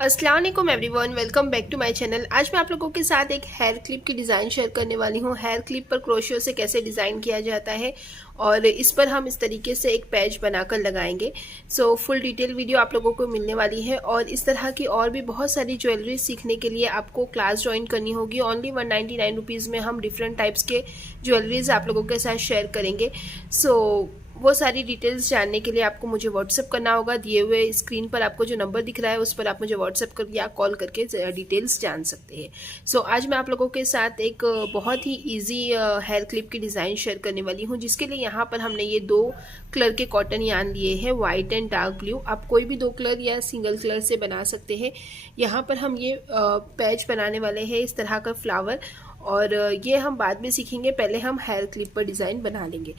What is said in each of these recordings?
अस्सलाम वालेकुम everyone, welcome back to my channel. आज मैं आप लोगों के साथ एक हेयर क्लिप की डिज़ाइन शेयर करने वाली हूँ। हेयर क्लिप पर क्रोशियो से कैसे डिज़ाइन किया जाता है और इस पर हम इस तरीके से एक पैच बनाकर लगाएंगे। सो फुल डिटेल वीडियो आप लोगों को मिलने वाली है और इस तरह की और भी बहुत सारी ज्वेलरी सीखने के लिए आपको क्लास ज्वाइन करनी होगी। ओनली 199 रुपीज़ में हम डिफरेंट टाइप्स के ज्वेलरीज आप लोगों के साथ शेयर करेंगे। वो सारी डिटेल्स जानने के लिए आपको मुझे व्हाट्सअप करना होगा। दिए हुए स्क्रीन पर आपको जो नंबर दिख रहा है उस पर आप मुझे व्हाट्सअप कर या कॉल करके डिटेल्स जान सकते हैं। आज मैं आप लोगों के साथ एक बहुत ही इजी हेयर क्लिप की डिज़ाइन शेयर करने वाली हूँ, जिसके लिए यहाँ पर हमने ये 2 कलर के कॉटन यार्न लिए हैं, वाइट एंड डार्क ब्लू। आप कोई भी 2 कलर या सिंगल कलर से बना सकते हैं। यहाँ पर हम ये पैच बनाने वाले हैं, इस तरह का फ्लावर, और ये हम बाद में सीखेंगे। पहले हम हेयर क्लिप पर डिज़ाइन बना लेंगे।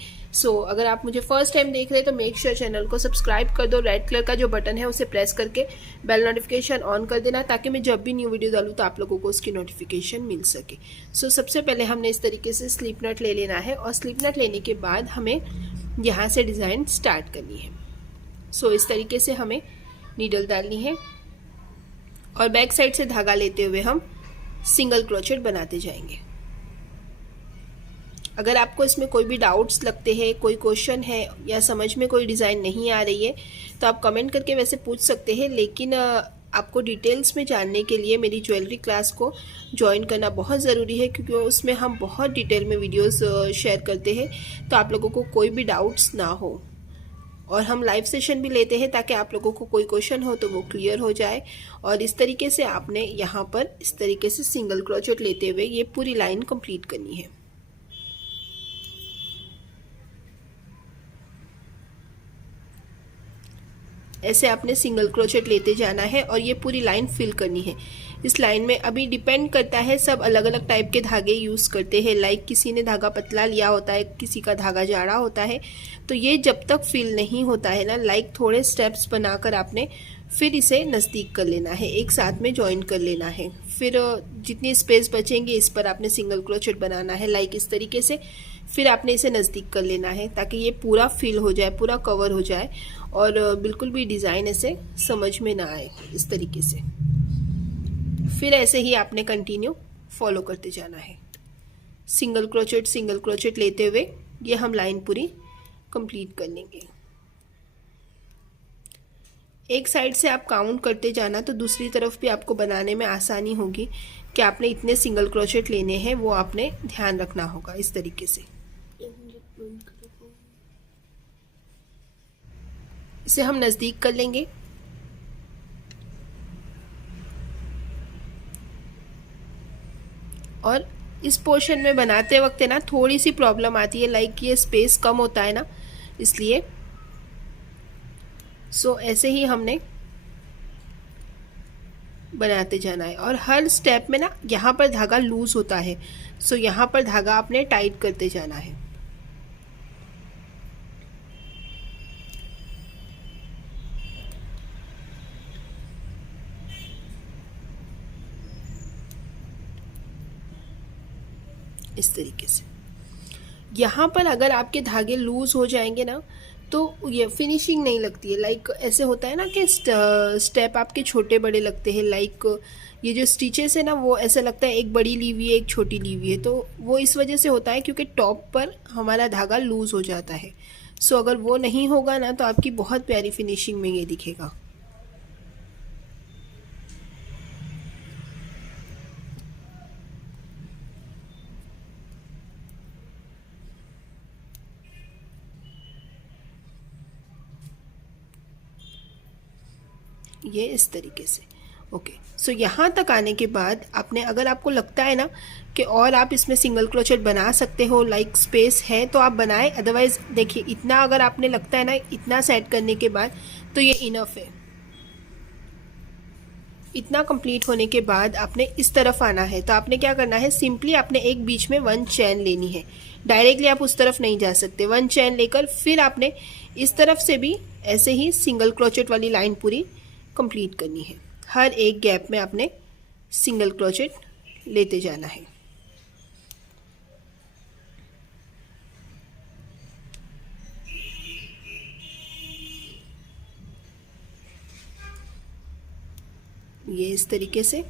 अगर आप मुझे फर्स्ट टाइम देख रहे हैं तो मेक श्योर चैनल को सब्सक्राइब कर दो। रेड कलर का जो बटन है उसे प्रेस करके बेल नोटिफिकेशन ऑन कर देना, ताकि मैं जब भी न्यू वीडियो डालूँ तो आप लोगों को उसकी नोटिफिकेशन मिल सके। सबसे पहले हमने इस तरीके से स्लिप नट ले लेना है और स्लिप नट लेने के बाद हमें यहाँ से डिज़ाइन स्टार्ट करनी है। इस तरीके से हमें नीडल डालनी है और बैक साइड से धागा लेते हुए हम सिंगल क्रोचेट बनाते जाएंगे। अगर आपको इसमें कोई भी डाउट्स लगते हैं, कोई क्वेश्चन है या समझ में कोई डिज़ाइन नहीं आ रही है तो आप कमेंट करके वैसे पूछ सकते हैं, लेकिन आपको डिटेल्स में जानने के लिए मेरी ज्वेलरी क्लास को ज्वाइन करना बहुत ज़रूरी है, क्योंकि उसमें हम बहुत डिटेल में वीडियोस शेयर करते हैं, तो आप लोगों को कोई भी डाउट्स ना हो। और हम लाइव सेशन भी लेते हैं ताकि आप लोगों को कोई क्वेश्चन हो तो वो क्लियर हो जाए। और इस तरीके से आपने यहाँ पर इस तरीके से सिंगल क्रोचेट लेते हुए ये पूरी लाइन कंप्लीट करनी है। ऐसे आपने सिंगल क्रोचेट लेते जाना है और ये पूरी लाइन फिल करनी है। इस लाइन में अभी डिपेंड करता है, सब अलग अलग टाइप के धागे यूज़ करते हैं। लाइक किसी ने धागा पतला लिया होता है, किसी का धागा जाड़ा होता है। तो ये जब तक फिल नहीं होता है ना, लाइक थोड़े स्टेप्स बनाकर आपने फिर इसे नज़दीक कर लेना है, एक साथ में ज्वाइन कर लेना है। फिर जितनी स्पेस बचेंगे इस पर आपने सिंगल क्रोचेट बनाना है, लाइक इस तरीके से। फिर आपने इसे नज़दीक कर लेना है ताकि ये पूरा फिल हो जाए, पूरा कवर हो जाए और बिल्कुल भी डिज़ाइन ऐसे समझ में ना आए, इस तरीके से। फिर ऐसे ही आपने कंटिन्यू फॉलो करते जाना है, सिंगल क्रोचेट लेते हुए ये हम लाइन पूरी कंप्लीट कर लेंगे। एक साइड से आप काउंट करते जाना तो दूसरी तरफ भी आपको बनाने में आसानी होगी कि आपने इतने सिंगल क्रोचेट लेने हैं, वो आपने ध्यान रखना होगा। इस तरीके से इसे हम नज़दीक कर लेंगे। और इस पोर्शन में बनाते वक्त ना थोड़ी सी प्रॉब्लम आती है, लाइक ये स्पेस कम होता है ना, इसलिए ऐसे ही हमने बनाते जाना है। और हर स्टेप में ना यहाँ पर धागा लूज होता है, यहाँ पर धागा आपने टाइट करते जाना है। इस तरीके से यहाँ पर अगर आपके धागे लूज हो जाएंगे ना तो ये फिनिशिंग नहीं लगती है। लाइक ऐसे होता है ना कि स्टेप आपके छोटे बड़े लगते हैं। लाइक ये जो स्टिचेस है ना, वो ऐसा लगता है एक बड़ी ली हुई है एक छोटी ली हुई है, तो वो इस वजह से होता है क्योंकि टॉप पर हमारा धागा लूज हो जाता है। अगर वो नहीं होगा ना तो आपकी बहुत प्यारी फिनिशिंग में ये दिखेगा। ये इस तरीके से ओके। यहाँ तक आने के बाद आपने, अगर आपको लगता है ना कि और आप इसमें सिंगल क्रोचेट बना सकते हो, लाइक स्पेस है, तो आप बनाएं। अदरवाइज देखिए, इतना अगर आपने लगता है ना, इतना सेट करने के बाद तो ये इनफ है। इतना कंप्लीट होने के बाद आपने इस तरफ आना है, तो आपने क्या करना है, सिंपली आपने एक बीच में 1 चैन लेनी है। डायरेक्टली आप उस तरफ नहीं जा सकते। 1 चैन लेकर फिर आपने इस तरफ से भी ऐसे ही सिंगल क्रोचेट वाली लाइन पूरी कंप्लीट करनी है। हर एक गैप में आपने सिंगल क्रोचेट लेते जाना है। ये इस तरीके से,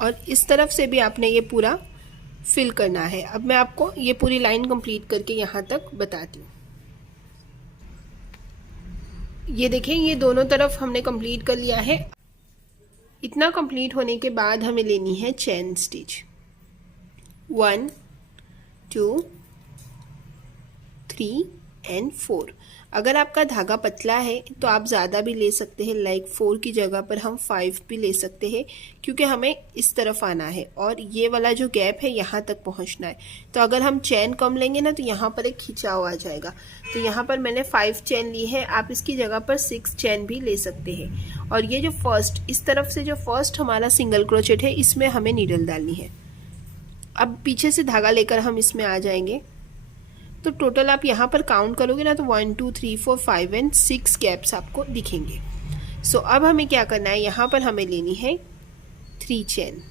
और इस तरफ से भी आपने ये पूरा फिल करना है। अब मैं आपको ये पूरी लाइन कंप्लीट करके यहाँ तक बताती हूँ। ये देखें, ये दोनों तरफ हमने कंप्लीट कर लिया है। इतना कंप्लीट होने के बाद हमें लेनी है चेन स्टिच। 1 2 3 एंड 4। अगर आपका धागा पतला है तो आप ज़्यादा भी ले सकते हैं, लाइक 4 की जगह पर हम 5 भी ले सकते हैं, क्योंकि हमें इस तरफ आना है और ये वाला जो गैप है यहाँ तक पहुँचना है। तो अगर हम चेन कम लेंगे ना तो यहाँ पर एक खिंचाव आ जाएगा। तो यहाँ पर मैंने 5 चेन ली है, आप इसकी जगह पर 6 चेन भी ले सकते हैं। और ये जो फर्स्ट, इस तरफ से जो फर्स्ट हमारा सिंगल क्रोचेट है, इसमें हमें नीडल डालनी है। अब पीछे से धागा लेकर हम इसमें आ जाएंगे। तो टोटल आप यहाँ पर काउंट करोगे ना तो 1 2 3 4 5 एंड 6 गैप्स आपको दिखेंगे। सो अब हमें क्या करना है, यहाँ पर हमें लेनी है 3 चेन,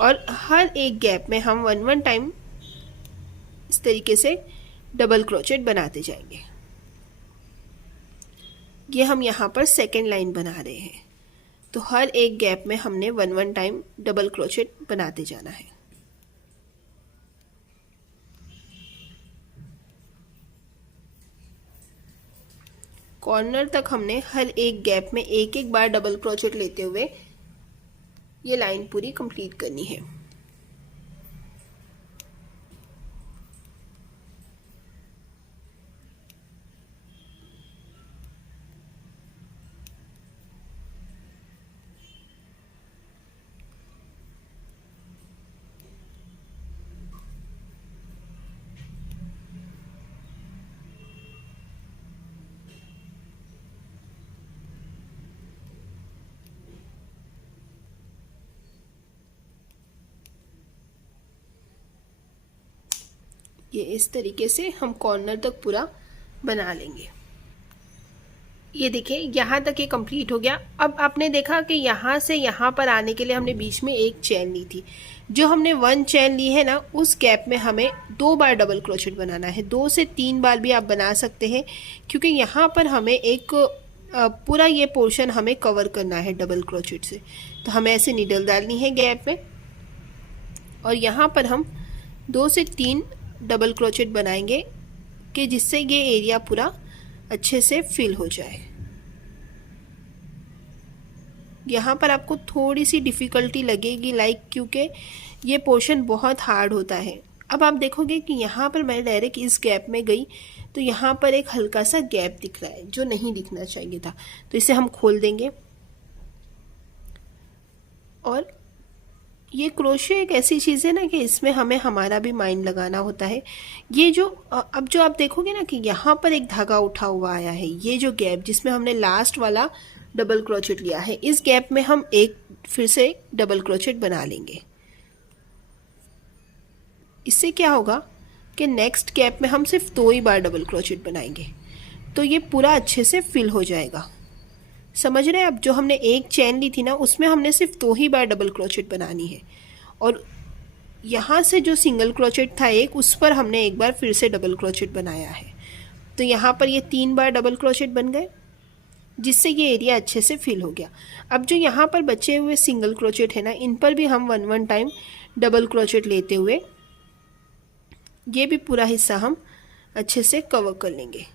और हर एक गैप में हम 1 टाइम इस तरीके से डबल क्रोचेट बनाते जाएंगे। ये हम यहाँ पर सेकेंड लाइन बना रहे हैं, तो हर एक गैप में हमने 1 टाइम डबल क्रोचेट बनाते जाना है। कॉर्नर तक हमने हर एक गैप में एक एक बार डबल क्रोचेट लेते हुए ये लाइन पूरी कंप्लीट करनी है। ये इस तरीके से हम कॉर्नर तक पूरा बना लेंगे। ये देखिए, यहाँ तक ये कंप्लीट हो गया। अब आपने देखा कि यहाँ से यहाँ पर आने के लिए हमने बीच में एक चेन ली थी। जो हमने 1 चेन ली है ना, उस गैप में हमें 2 बार डबल क्रोचेट बनाना है। 2 से 3 बार भी आप बना सकते हैं, क्योंकि यहाँ पर हमें एक पूरा ये पोर्शन हमें कवर करना है डबल क्रोचेट से। तो हमें ऐसे नीडल डालनी है गैप में, और यहाँ पर हम 2 से 3 डबल क्रोचेट बनाएंगे कि जिससे ये एरिया पूरा अच्छे से फिल हो जाए। यहाँ पर आपको थोड़ी सी डिफ़िकल्टी लगेगी, लाइक क्योंकि ये पोर्शन बहुत हार्ड होता है। अब आप देखोगे कि यहाँ पर मैं डायरेक्ट इस गैप में गई तो यहाँ पर एक हल्का सा गैप दिख रहा है जो नहीं दिखना चाहिए था। तो इसे हम खोल देंगे। और ये क्रोशे एक ऐसी चीज़ है ना कि इसमें हमें हमारा भी माइंड लगाना होता है। ये जो अब जो आप देखोगे ना कि यहाँ पर एक धागा उठा हुआ आया है, ये जो गैप जिसमें हमने लास्ट वाला डबल क्रोचेट लिया है, इस गैप में हम एक फिर से डबल क्रोचेट बना लेंगे। इससे क्या होगा कि नेक्स्ट गैप में हम सिर्फ 2 ही बार डबल क्रोचेट बनाएंगे, तो ये पूरा अच्छे से फिल हो जाएगा। समझ रहे हैं? अब जो हमने एक चेन ली थी ना, उसमें हमने सिर्फ 2 ही बार डबल क्रोचेट बनानी है, और यहाँ से जो सिंगल क्रोचेट था एक, उस पर हमने एक बार फिर से डबल क्रोचेट बनाया है। तो यहाँ पर ये 3 बार डबल क्रोचेट बन गए, जिससे ये एरिया अच्छे से फिल हो गया। अब जो यहाँ पर बचे हुए सिंगल क्रोचेट है ना, इन पर भी हम 1 टाइम डबल क्रोचेट लेते हुए ये भी पूरा हिस्सा हम अच्छे से कवर कर लेंगे।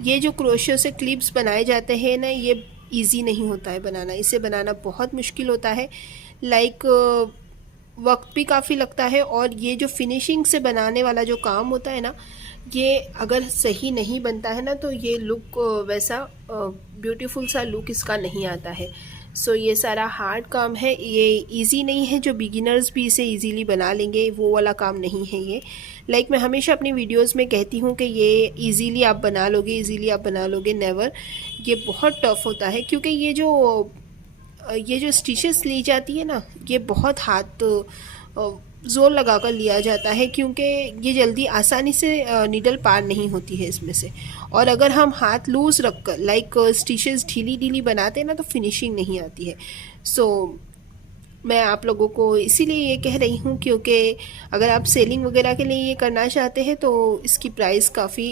ये जो क्रोशियो से क्लिप्स बनाए जाते हैं ना, ये इजी नहीं होता है बनाना। इसे बनाना बहुत मुश्किल होता है, लाइक वक्त भी काफ़ी लगता है, और ये जो फिनिशिंग से बनाने वाला जो काम होता है ना, ये अगर सही नहीं बनता है ना तो ये लुक वैसा ब्यूटीफुल सा लुक इसका नहीं आता है। सो ये सारा हार्ड काम है, ये इजी नहीं है। जो बिगिनर्स भी इसे इजीली बना लेंगे वो वाला काम नहीं है ये। लाइक मैं हमेशा अपनी वीडियोस में कहती हूँ कि ये इजीली आप बना लोगे, इजीली आप बना लोगे, नेवर। ये बहुत टफ होता है, क्योंकि ये जो स्टिचेस ली जाती है ना, ये बहुत हाथ ज़ोर लगाकर लिया जाता है, क्योंकि ये जल्दी आसानी से नीडल पार नहीं होती है इसमें से। और अगर हम हाथ लूज़ रख कर लाइक स्टिचेस ढीली ढीली बनाते हैं ना तो फिनिशिंग नहीं आती है। सो मैं आप लोगों को इसीलिए ये कह रही हूँ क्योंकि अगर आप सेलिंग वगैरह के लिए ये करना चाहते हैं तो इसकी प्राइस काफ़ी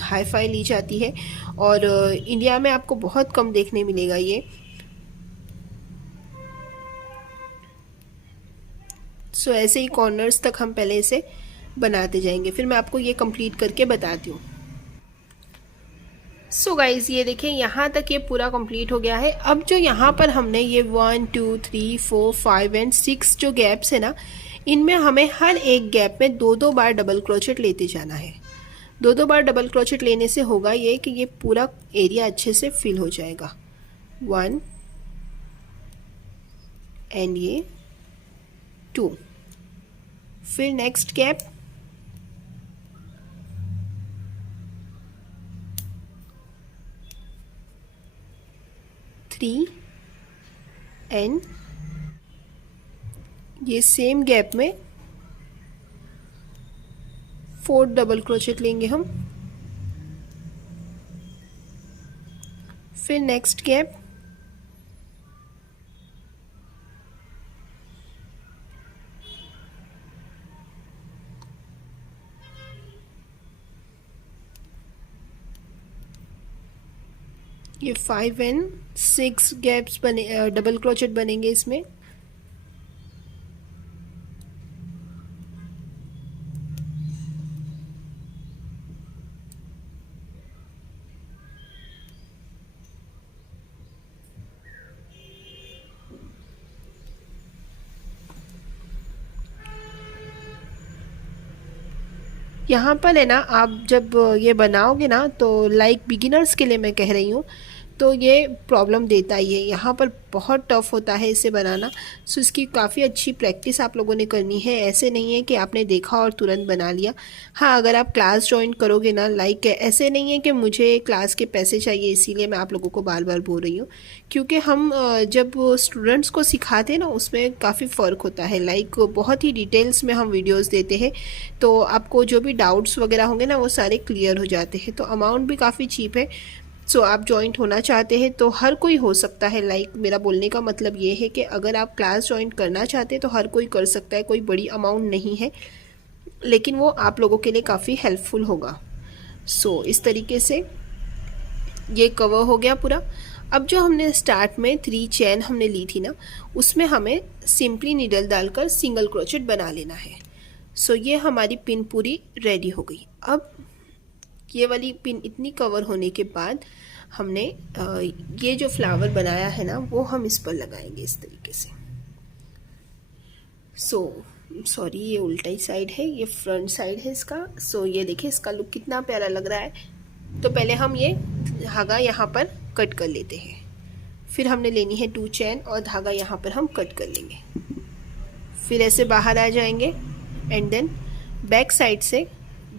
हाई फाई ली जाती है और इंडिया में आपको बहुत कम देखने मिलेगा ये। सो ऐसे ही कॉर्नर्स तक हम पहले इसे बनाते जाएंगे, फिर मैं आपको ये कंप्लीट करके बताती हूँ। सो गाइज ये देखें यहाँ तक ये पूरा कंप्लीट हो गया है। अब जो यहाँ पर हमने ये 1 2 3 4 5 एंड 6 जो गैप्स है ना, इनमें हमें हर एक गैप में दो दो बार डबल क्रोचेट लेते जाना है। दो दो बार डबल क्रोचेट लेने से होगा ये कि ये पूरा एरिया अच्छे से फिल हो जाएगा। 1 एंड ये 2, फिर नेक्स्ट गैप, 3 एंड ये सेम गैप में 4 डबल क्रोचेट लेंगे हम। फिर नेक्स्ट गैप, ये 5 एंड 6 गैप्स बने, डबल क्रोचेट बनेंगे इसमें। यहाँ पर है ना, आप जब ये बनाओगे ना तो लाइक बिगिनर्स के लिए मैं कह रही हूँ तो ये प्रॉब्लम देता ही है। यहाँ पर बहुत टफ होता है इसे बनाना। सो इसकी काफ़ी अच्छी प्रैक्टिस आप लोगों ने करनी है। ऐसे नहीं है कि आपने देखा और तुरंत बना लिया। हाँ, अगर आप क्लास ज्वाइन करोगे ना, लाइक ऐसे नहीं है कि मुझे क्लास के पैसे चाहिए इसीलिए मैं आप लोगों को बार बार बोल रही हूँ, क्योंकि हम जब स्टूडेंट्स को सिखाते हैं ना उसमें काफ़ी फ़र्क होता है। लाइक बहुत ही डिटेल्स में हम वीडियोज़ देते हैं तो आपको जो भी डाउट्स वगैरह होंगे ना वो सारे क्लियर हो जाते हैं। तो अमाउंट भी काफ़ी चीप है। सो आप जॉइंट होना चाहते हैं तो हर कोई हो सकता है। लाइक मेरा बोलने का मतलब ये है कि अगर आप क्लास ज्वाइन करना चाहते हैं तो हर कोई कर सकता है, कोई बड़ी अमाउंट नहीं है, लेकिन वो आप लोगों के लिए काफ़ी हेल्पफुल होगा। सो इस तरीके से ये कवर हो गया पूरा। अब जो हमने स्टार्ट में 3 चेन हमने ली थी ना, उसमें हमें सिंपली नीडल डालकर सिंगल क्रोचेट बना लेना है। सो ये हमारी पिन पूरी रेडी हो गई। अब ये वाली पिन इतनी कवर होने के बाद हमने ये जो फ्लावर बनाया है ना वो हम इस पर लगाएंगे इस तरीके से। सॉरी ये उल्टा ही साइड है, ये फ्रंट साइड है इसका। ये देखिए इसका लुक कितना प्यारा लग रहा है। तो पहले हम ये धागा यहाँ पर कट कर लेते हैं, फिर हमने लेनी है 2 चेन और धागा यहाँ पर हम कट कर लेंगे। फिर ऐसे बाहर आ जाएंगे एंड देन बैक साइड से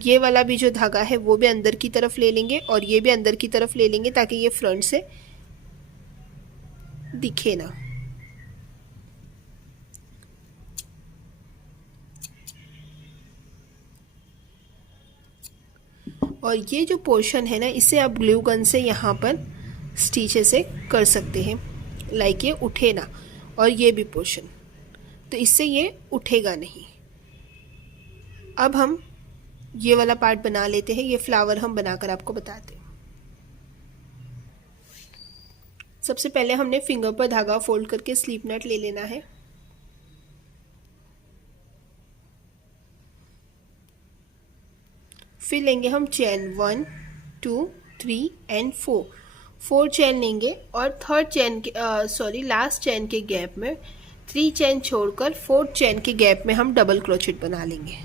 ये वाला भी जो धागा है वो भी अंदर की तरफ ले लेंगे और ये भी अंदर की तरफ ले लेंगे ताकि ये फ्रंट से दिखे ना। और ये जो पोर्शन है ना इसे आप ग्लू गन से यहाँ पर स्टिच ऐसे कर सकते हैं, लाइक ये उठे ना। और ये भी पोर्शन, तो इससे ये उठेगा नहीं। अब हम ये वाला पार्ट बना लेते हैं। ये फ्लावर हम बनाकर आपको बताते हैं। सबसे पहले हमने फिंगर पर धागा फोल्ड करके स्लीप नट ले लेना है। फिर लेंगे हम चेन 1 2 3 एंड 4 चेन लेंगे और थर्ड चेन के लास्ट चेन के गैप में 3 चेन छोड़कर 4th चेन के गैप में हम डबल क्रोचेट बना लेंगे।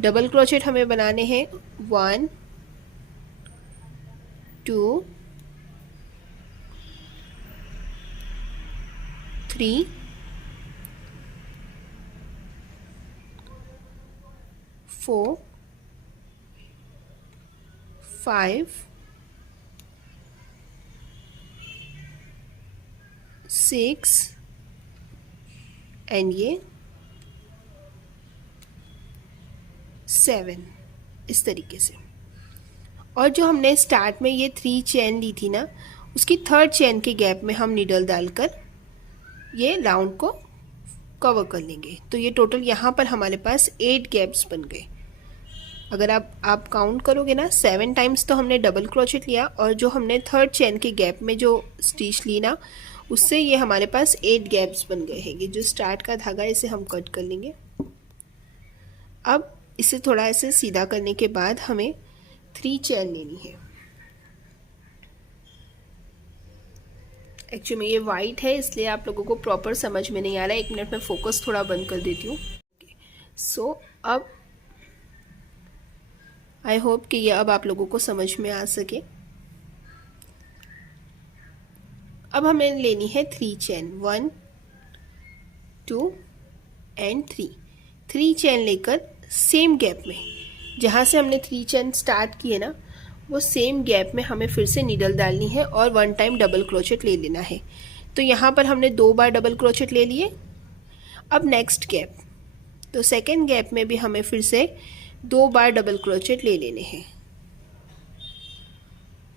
डबल क्रोचेट हमें बनाने हैं 1 2 3 4 5 6 एंड ये 7 इस तरीके से। और जो हमने स्टार्ट में ये 3 चेन ली थी ना, उसकी 3rd चेन के गैप में हम नीडल डालकर ये राउंड को कवर कर लेंगे। तो ये टोटल यहाँ पर हमारे पास 8 गैप्स बन गए। अगर आप काउंट करोगे ना, 7 टाइम्स तो हमने डबल क्रोचेट लिया, और जो हमने 3rd चेन के गैप में जो स्टिच ली ना, उससे ये हमारे पास 8 गैप्स बन गए हैं। ये जो स्टार्ट का धागा है इसे हम कट कर लेंगे। अब इसे थोड़ा ऐसे सीधा करने के बाद हमें 3 चेन लेनी है। एक्चुअली में ये वाइट है इसलिए आप लोगों को प्रॉपर समझ में नहीं आ रहा है। 1 मिनट में फोकस थोड़ा बंद कर देती हूँ। सो अब आई होप कि ये अब आप लोगों को समझ में आ सके। अब हमें लेनी है 3 चेन, 1 2 एंड 3 चेन लेकर सेम गैप में, जहाँ से हमने 3 चेन स्टार्ट किए ना, वो सेम गैप में हमें फिर से नीडल डालनी है और 1 टाइम डबल क्रोचेट ले लेना है। तो यहाँ पर हमने 2 बार डबल क्रोचेट ले लिए। अब नेक्स्ट गैप, तो सेकेंड गैप में भी हमें फिर से 2 बार डबल क्रोचेट ले लेने हैं।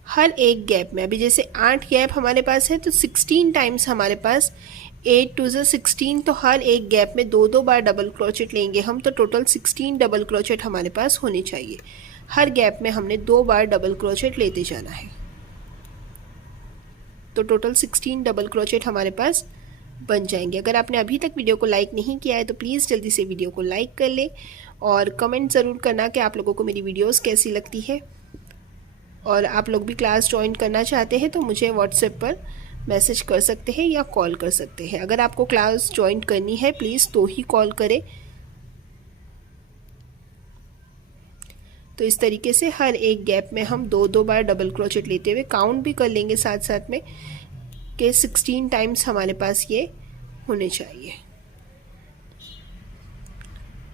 हर एक गैप में, अभी जैसे 8 गैप हमारे पास है तो 16 टाइम्स हमारे पास 8 2 16, तो हर एक गैप में 2 बार डबल क्रोचेट लेंगे हम, तो टोटल 16 डबल क्रोचेट हमारे पास होने चाहिए। हर गैप में हमने 2 बार डबल क्रोचेट लेते जाना है, तो टोटल 16 डबल क्रोचेट हमारे पास बन जाएंगे। अगर आपने अभी तक वीडियो को लाइक नहीं किया है तो प्लीज़ जल्दी से वीडियो को लाइक कर ले और कमेंट ज़रूर करना कि आप लोगों को मेरी वीडियोस कैसी लगती है। और आप लोग भी क्लास ज्वाइन करना चाहते हैं तो मुझे व्हाट्सएप पर मैसेज कर सकते हैं या कॉल कर सकते हैं। अगर आपको क्लास ज्वाइन करनी है प्लीज़ तो ही कॉल करें। तो इस तरीके से हर एक गैप में हम 2 बार डबल क्रोचेट लेते हुए काउंट भी कर लेंगे साथ साथ में कि 16 टाइम्स हमारे पास ये होने चाहिए।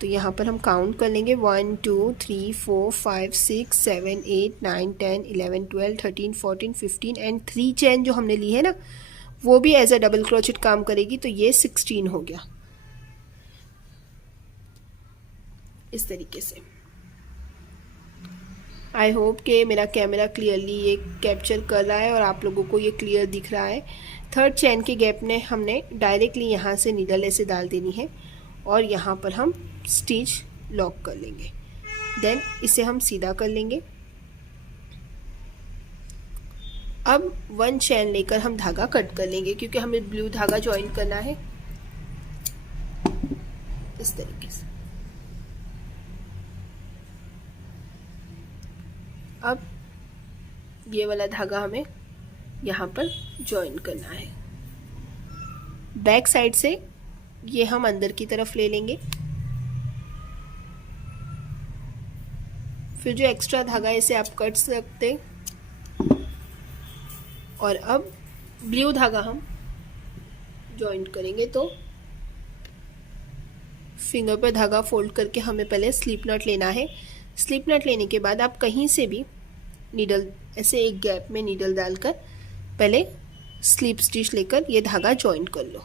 तो यहाँ पर हम काउंट कर लेंगे 1 2 3 4 5 6 7 8 9 10 11 12 13 14 15 एंड 3 चेन जो हमने ली है ना, वो भी एज अ डबल क्रोचेट काम करेगी, तो ये 16 हो गया इस तरीके से। आई होप कि मेरा कैमरा क्लियरली ये कैप्चर कर रहा है और आप लोगों को ये क्लियर दिख रहा है। 3rd चेन के गैप में हमने डायरेक्टली यहाँ से नीडल ऐसे डाल देनी है और यहाँ पर हम स्टिच लॉक कर लेंगे। देन इसे हम सीधा कर लेंगे। अब 1 चेन लेकर हम धागा कट कर लेंगे क्योंकि हमें ब्लू धागा ज्वाइन करना है इस तरीके से। अब ये वाला धागा हमें यहाँ पर ज्वाइन करना है। बैक साइड से ये हम अंदर की तरफ ले लेंगे, फिर जो एक्स्ट्रा धागा है इसे आप कट सकते। और अब ब्लू धागा हम ज्वाइन करेंगे, तो फिंगर पर धागा फोल्ड करके हमें पहले स्लिप नॉट लेना है। स्लिप नॉट लेने के बाद आप कहीं से भी नीडल ऐसे एक गैप में नीडल डालकर पहले स्लिप स्टिच लेकर ये धागा ज्वाइन कर लो।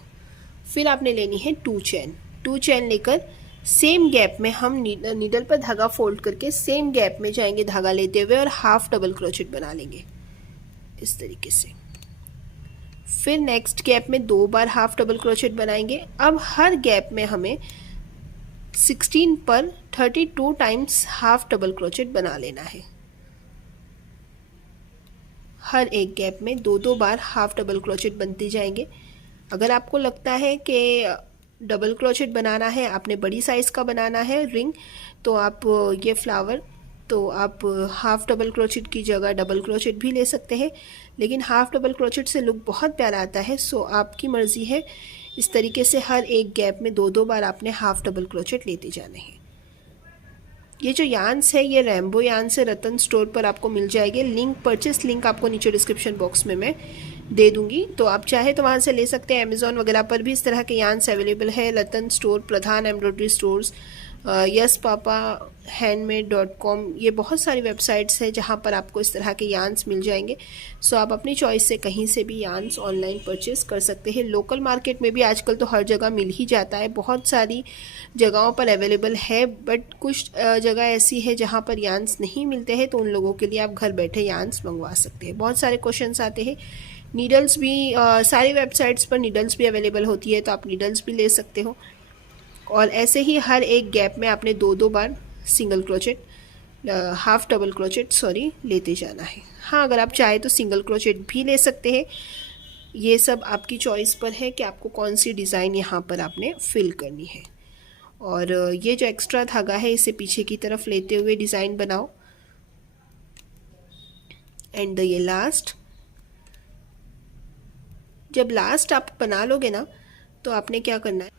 फिर आपने लेनी है 2 चेन। 2 चेन लेकर सेम गैप में हम नीडल पर धागा फोल्ड करके सेम गैप में जाएंगे धागा लेते हुए और हाफ डबल क्रोचेट बना लेंगे इस तरीके से। फिर नेक्स्ट गैप में 2 बार हाफ डबल क्रोचेट बनाएंगे। अब हर गैप में हमें 16 पर 32 टाइम्स हाफ डबल क्रोचेट बना लेना है। हर एक गैप में 2 बार हाफ डबल क्रोचेट बनते जाएंगे। अगर आपको लगता है कि डबल क्रोचेट बनाना है, आपने बड़ी साइज़ का बनाना है रिंग, तो आप ये फ्लावर तो आप हाफ डबल क्रोचेट की जगह डबल क्रोचेट भी ले सकते हैं, लेकिन हाफ डबल क्रोचेट से लुक बहुत प्यारा आता है। सो आपकी मर्ज़ी है। इस तरीके से हर एक गैप में 2 बार आपने हाफ डबल क्रोचेट लेते जाने हैं। ये जो यान्स है ये रेम्बो यान्स है, रतन स्टोर पर आपको मिल जाएगी। परचेस लिंक आपको नीचे डिस्क्रिप्शन बॉक्स में मैं दे दूंगी, तो आप चाहे तो वहाँ से ले सकते हैं। अमेज़ॉन वगैरह पर भी इस तरह के यान्स अवेलेबल है। रतन स्टोर, प्रधान एम्ब्रॉयडरी स्टोर्स यस पापा हैंडमेड.com, ये बहुत सारी वेबसाइट्स हैं जहाँ पर आपको इस तरह के यार्न्स मिल जाएंगे। सो आप अपनी चॉइस से कहीं से भी यार्न्स ऑनलाइन परचेज़ कर सकते हैं। लोकल मार्केट में भी आजकल तो हर जगह मिल ही जाता है, बहुत सारी जगहों पर अवेलेबल है, बट कुछ जगह ऐसी है जहाँ पर यार्न्स नहीं मिलते हैं, तो उन लोगों के लिए आप घर बैठे यार्न्स मंगवा सकते हैं। बहुत सारे क्वेश्चंस आते हैं। नीडल्स भी सारी वेबसाइट्स पर नीडल्स भी अवेलेबल होती है, तो आप नीडल्स भी ले सकते हो। और ऐसे ही हर एक गैप में आपने दो बार single crochet, half double crochet sorry, लेते जाना है। हाँ, अगर आप चाहे तो सिंगल क्रोचेट भी ले सकते हैं। ये सब आपकी चॉइस पर है कि आपको कौन सी डिज़ाइन यहाँ पर आपने फिल करनी है। और ये जो एक्स्ट्रा धागा है इसे पीछे की तरफ लेते हुए डिज़ाइन बनाओ। एंड ये लास्ट, जब लास्ट आप बना लोगे ना, तो आपने क्या करना है,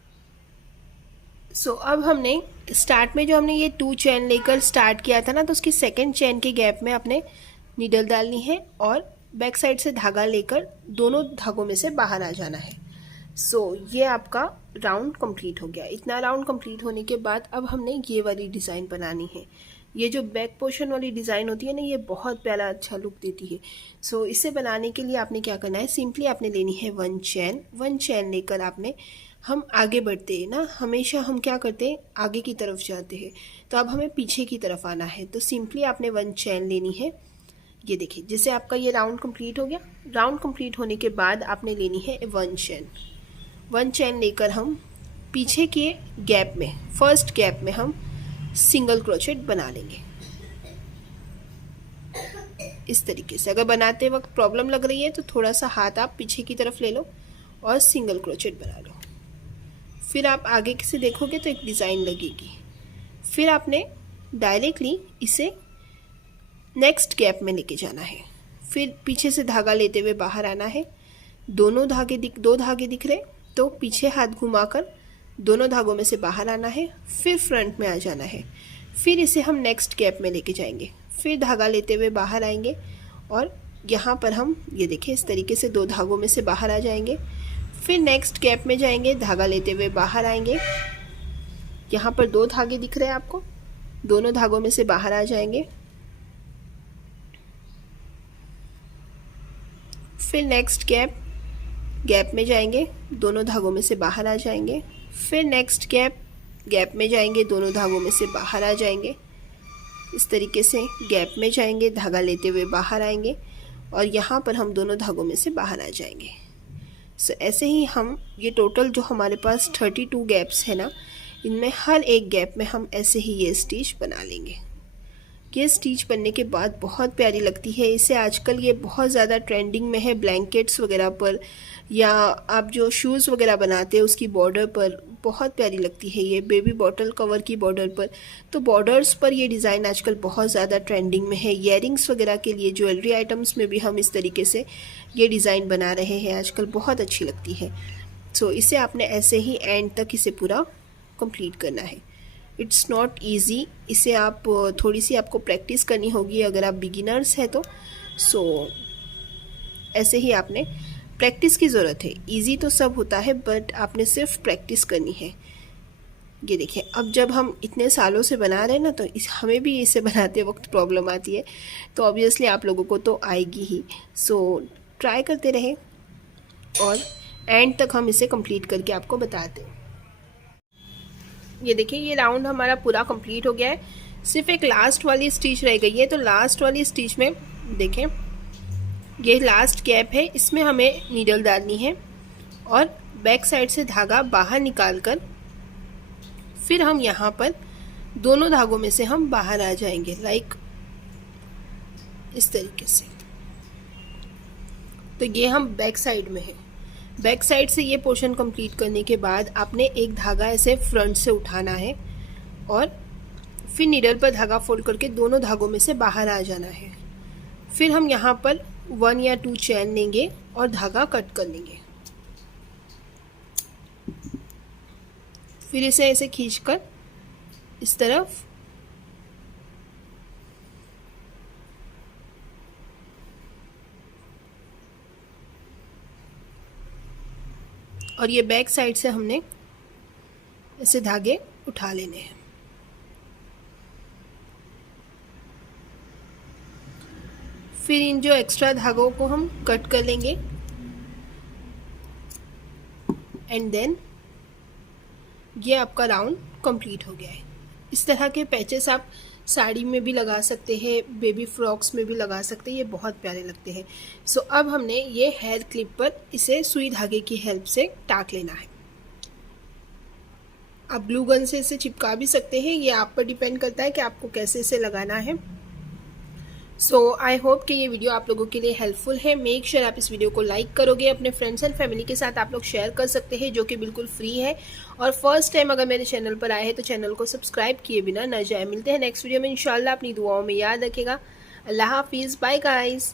अब हमने स्टार्ट में जो हमने ये 2 चेन लेकर स्टार्ट किया था ना, तो उसकी सेकंड चेन के गैप में आपने नीडल डालनी है और बैक साइड से धागा लेकर दोनों धागों में से बाहर आ जाना है। ये आपका राउंड कंप्लीट हो गया। इतना राउंड कंप्लीट होने के बाद अब हमने ये वाली डिज़ाइन बनानी है। ये जो बैक पोर्शन वाली डिज़ाइन होती है ना, ये बहुत प्यारा अच्छा लुक देती है। इसे बनाने के लिए आपने क्या करना है, सिंपली आपने लेनी है 1 चेन लेकर आपने, हम आगे बढ़ते हैं ना, हमेशा हम क्या करते हैं, आगे की तरफ जाते हैं, तो अब हमें पीछे की तरफ आना है। तो सिंपली आपने 1 चेन लेनी है। ये देखिए, जैसे आपका ये राउंड कंप्लीट हो गया। राउंड कंप्लीट होने के बाद आपने लेनी है 1 चेन लेकर हम पीछे के गैप में, फर्स्ट गैप में हम सिंगल क्रोचेट बना लेंगे इस तरीके से। अगर बनाते वक्त प्रॉब्लम लग रही है तो थोड़ा सा हाथ आप पीछे की तरफ ले लो और सिंगल क्रोचेट बना लो। फिर आप आगे से देखोगे तो एक डिज़ाइन लगेगी। फिर आपने डायरेक्टली इसे नेक्स्ट गैप में लेके जाना है। फिर पीछे से धागा लेते हुए बाहर आना है। दो धागे दिख रहे, तो पीछे हाथ घुमाकर दोनों धागों में से बाहर आना है। फिर फ्रंट में आ जाना है। फिर इसे हम नेक्स्ट गैप में लेके जाएंगे। फिर धागा लेते हुए बाहर आएंगे और यहाँ पर हम ये देखिए इस तरीके से 2 धागों में से बाहर आ जाएंगे। फिर नेक्स्ट गैप में जाएंगे, धागा लेते हुए बाहर आएंगे। यहाँ पर 2 धागे दिख रहे हैं आपको, दोनों धागों में से बाहर आ जाएंगे। फिर नेक्स्ट गैप में जाएंगे, दोनों धागों में से बाहर आ जाएंगे। फिर नेक्स्ट गैप में जाएंगे, दोनों धागों में से बाहर आ जाएंगे। इस तरीके से गैप में जाएंगे, धागा लेते हुए बाहर आएंगे और यहाँ पर हम दोनों धागों में से बाहर आ जाएंगे। ऐसे ही हम ये टोटल जो हमारे पास 32 गैप्स है ना, इनमें हर एक गैप में हम ऐसे ही ये स्टिच बना लेंगे। ये स्टिच बनने के बाद बहुत प्यारी लगती है। इसे आजकल ये बहुत ज़्यादा ट्रेंडिंग में है, ब्लैंकेट्स वगैरह पर या आप जो शूज़ वगैरह बनाते हैं उसकी बॉर्डर पर बहुत प्यारी लगती है। ये बेबी बॉटल कवर की बॉर्डर पर, तो बॉर्डर्स पर ये डिज़ाइन आजकल बहुत ज़्यादा ट्रेंडिंग में है। ईयरिंग्स वगैरह के लिए, ज्वेलरी आइटम्स में भी हम इस तरीके से ये डिज़ाइन बना रहे हैं, आजकल बहुत अच्छी लगती है। इसे आपने ऐसे ही एंड तक इसे पूरा कंप्लीट करना है। इट्स नॉट ईजी, इसे आप थोड़ी सी आपको प्रैक्टिस करनी होगी अगर आप बिगिनर्स हैं तो। ऐसे ही आपने प्रैक्टिस की ज़रूरत है। इजी तो सब होता है, बट आपने सिर्फ प्रैक्टिस करनी है। ये देखिए, अब जब हम इतने सालों से बना रहे हैं ना, तो हमें भी इसे बनाते वक्त प्रॉब्लम आती है, तो ऑब्वियसली आप लोगों को तो आएगी ही। ट्राई करते रहें और एंड तक हम इसे कंप्लीट करके आपको बताते हैं। ये देखिए, ये राउंड हमारा पूरा कंप्लीट हो गया है। सिर्फ एक लास्ट वाली स्टिच रह गई है। तो लास्ट वाली स्टिच में देखें, ये लास्ट गैप है, इसमें हमें नीडल डालनी है और बैक साइड से धागा बाहर निकालकर फिर हम यहाँ पर दोनों धागों में से हम बाहर आ जाएंगे, लाइक इस तरीके से। तो ये हम बैक साइड में है। बैक साइड से ये पोर्शन कंप्लीट करने के बाद आपने एक धागा ऐसे फ्रंट से उठाना है और फिर नीडल पर धागा फोल्ड करके दोनों धागों में से बाहर आ जाना है। फिर हम यहाँ पर 1 या 2 चेन लेंगे और धागा कट कर लेंगे। फिर इसे ऐसे खींचकर इस तरफ और ये बैक साइड से हमने ऐसे धागे उठा लेने हैं। फिर इन जो एक्स्ट्रा धागों को हम कट कर लेंगे एंड देन ये आपका राउंड कंप्लीट हो गया है। इस तरह के पैचेस आप साड़ी में भी लगा सकते हैं, बेबी फ्रॉक्स में भी लगा सकते हैं, ये बहुत प्यारे लगते हैं। सो अब हमने ये हेयर क्लिप पर इसे सुई धागे की हेल्प से टाक लेना है। आप ग्लू गन से इसे चिपका भी सकते हैं, ये आप पर डिपेंड करता है कि आपको कैसे इसे लगाना है। सो आई होप कि ये वीडियो आप लोगों के लिए हेल्पफुल है। मेक श्योर आप इस वीडियो को लाइक करोगे, अपने फ्रेंड्स एंड फैमिली के साथ आप लोग शेयर कर सकते हैं, जो कि बिल्कुल फ्री है। और फर्स्ट टाइम अगर मेरे चैनल पर आए हैं तो चैनल को सब्सक्राइब किए बिना न जाए। मिलते हैं नेक्स्ट वीडियो में इंशाल्लाह। अपनी दुआओं में याद रखेगा। अल्लाह हाफिज़, बाय गाइज़।